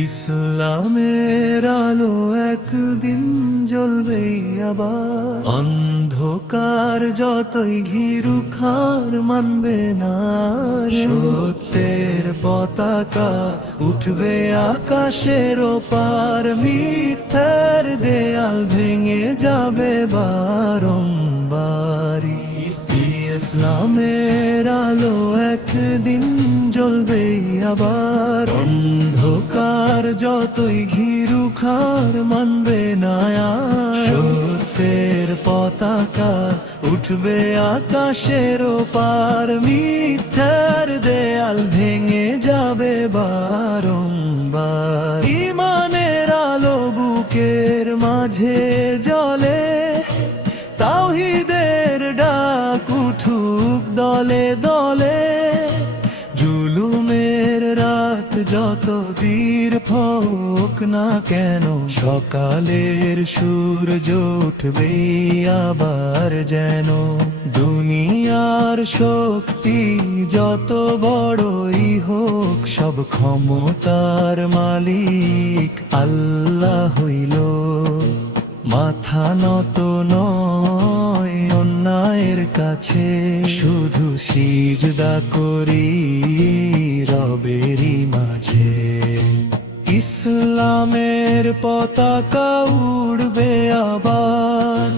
ইসলামের আলো একদিন জ্বলবে আবার, অন্ধকার যতই ঘিরুক হার মানবে না। সত্যের পতাকা উঠবে আকাশের ওপার, মিথ্যার দেয়াল ভেঙে যাবে বারংবার। ইসলামের আলো একদিন জ্বলবে আবার, অন্ধকার যতই ঘিরুক হার মানবে না। সত্যের পতাকা উঠবে আকাশের ওপার, মিথ্যার দেয়াল ভেঙে যাবে বারংবার। ঈমানের আলো বুকের মাঝে জ্বলে, তাওহীদের ডাক উঠুক দলে দলে। জুলুমের রাত যত দীর্ঘ হোক না কেন, সকালের সূর্য উঠবে আবার যেন। দুনিয়ার শক্তি যত বড়ই হোক, সব ক্ষমতার মালিক আল্লাহ হইল। মাথা নত নয় অন্যায়ের কাছে, শুধু সিজদা করি রবেরই মাঝে। ইসলামের পতাকা উড়বে আবার,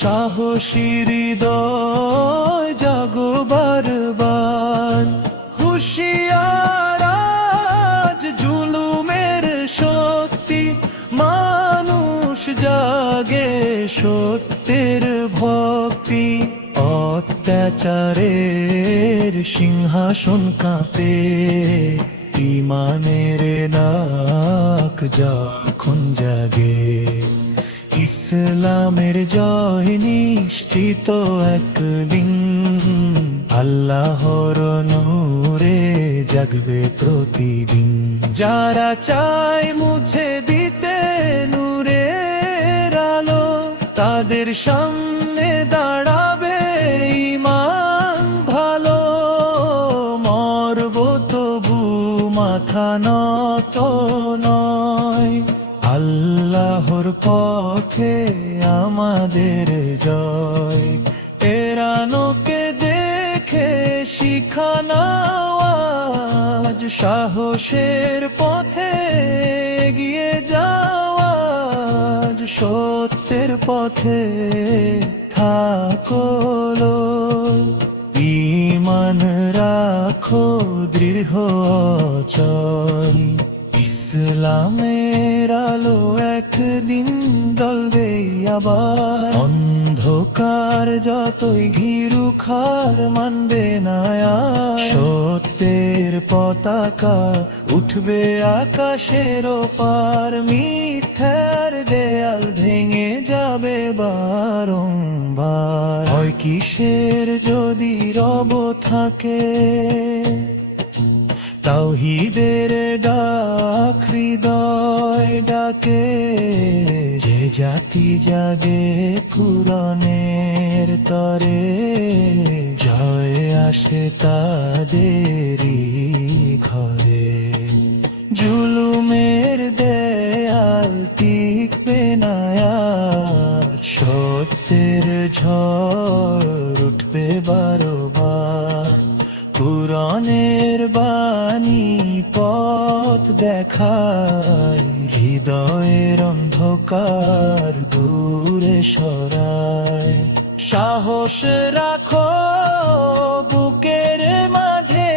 সাহসী হৃদয় জাগো বারবার। হুঁশিয়ার আজ জুলুমের শক্তি, মানুষ জাগে সত্যের ভক্তি। অত্যাচারের সিংহাসন কাঁপে, ঈমানের ডাক যখন জাগে। ইসলামের জয় নিশ্চিত একদিন, আল্লাহর নূরে জাগবে প্রতিদিন। যারা চায় মুছে দিতে নূরের আলো, তাদের সামনে দাঁড়াবে ঈমান ভালো। মরব তবু মাথা নত নয়, আল্লাহর পথে আমাদের জয়। এরানোকে দেখে শিখানা আজ, সাহসের পথে এগিয়ে যাওয়া। সত্যের পথে থাকো, ঈমান রাখো দৃঢ় অচল। ইসলামের আলো একদিন জ্বলবে আবার, অন্ধকার যতই ঘিরুক হার মানবে না। সত্যের পতাকা উঠবে আকাশের ওপার, মিথ্যার দেয়াল ভেঙে যাবে বারংবার। হয় কিসের যদি রব থাকে, তাওহীদের ডাক হৃদয় ডাকে। যে জাতি জাগে কুরআনের তরে, জয় আসে তাদেরই ঘরে। জুলুমের দেয়াল টিকবে না আর, সত্যের ঝড় উঠবে বারবার। কুরআনের বাণী পথ দেখায়, হৃদয়ের অন্ধকার দূরে সরায়। সাহস রাখো বুকের মাঝে,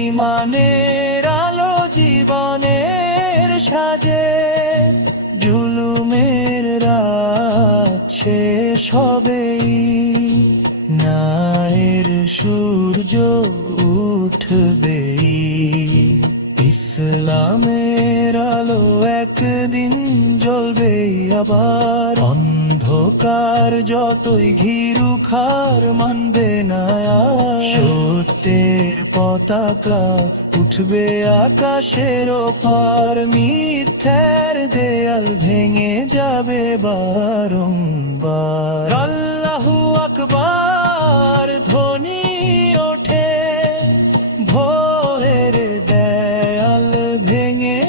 ঈমানের আলো জীবনের সাজে। জুলুমের রাত শেষ হবেই, ন্যায়ের সূর্য উঠবেই। ইসলামের আলো একদিন জ্বলবে আবার, অন্ধকার যতই ঘিরুক হার মানবে না। সত্যের পতাকা উঠবে আকাশের ওপার, মিথ্যার দেয়াল ভেঙে যাবে বারংবার। আল্লাহু আকবার ধ্বনি ওঠে, ভোরের দেয়াল ভেঙে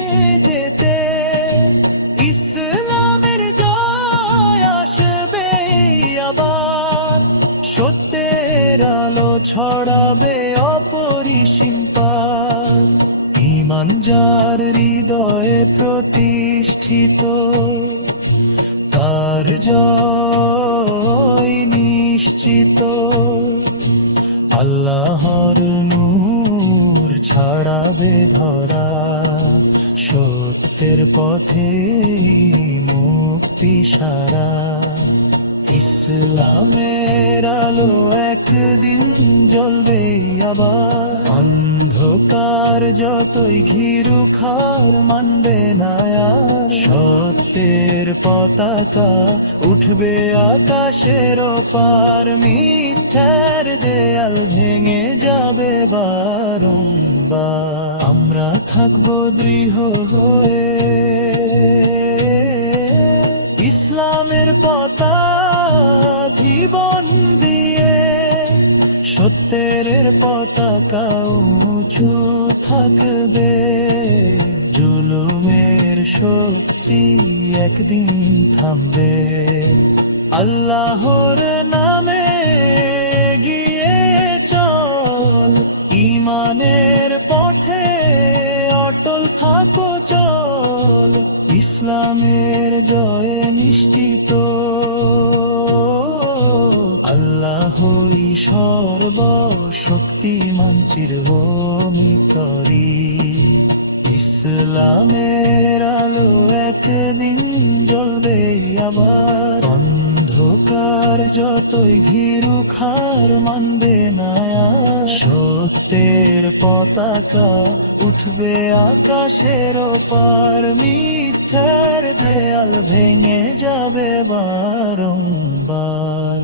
ছড়াবে অপরিসীম পার। ঈমান যার হৃদয়ে প্রতিষ্ঠিত, তার জয় নিশ্চিত। আল্লাহর নূর ছড়াবে ধরা, সত্যের পথে মুক্তি সারা। ইসলামের আলো একদিন জ্বলবে আবার, অন্ধকার যতই ঘিরু খার মানবে না আর। সত্যের পতাকা উঠবে আকাশের পার, মিথ্যার দেয়াল ভেঙে যাবে বারংবার। আমরা থাকবো দৃঢ় হয়ে ইসলামের পতাকা জীবন দিয়ে, সত্যের পতাকা উঁচু থাকবে। জুলুমের শক্তি একদিন থামবে, আল্লাহর নামে এগিয়ে চল। ঈমানের পথে অটল থাকো চল, ইসলামের জয় নিশ্চিত। আল্লাহই সর্বশক্তিমান চিরভূমিকারী। ইসলামের আলো একদিন জ্বলবে আবার, অন্ধকার যতই ঘিরু খার মানবে না আর। সত্যের পতাকা উঠবে আকাশের পার, মিথ্যার দেয়াল ভেঙে যাবে বারংবার।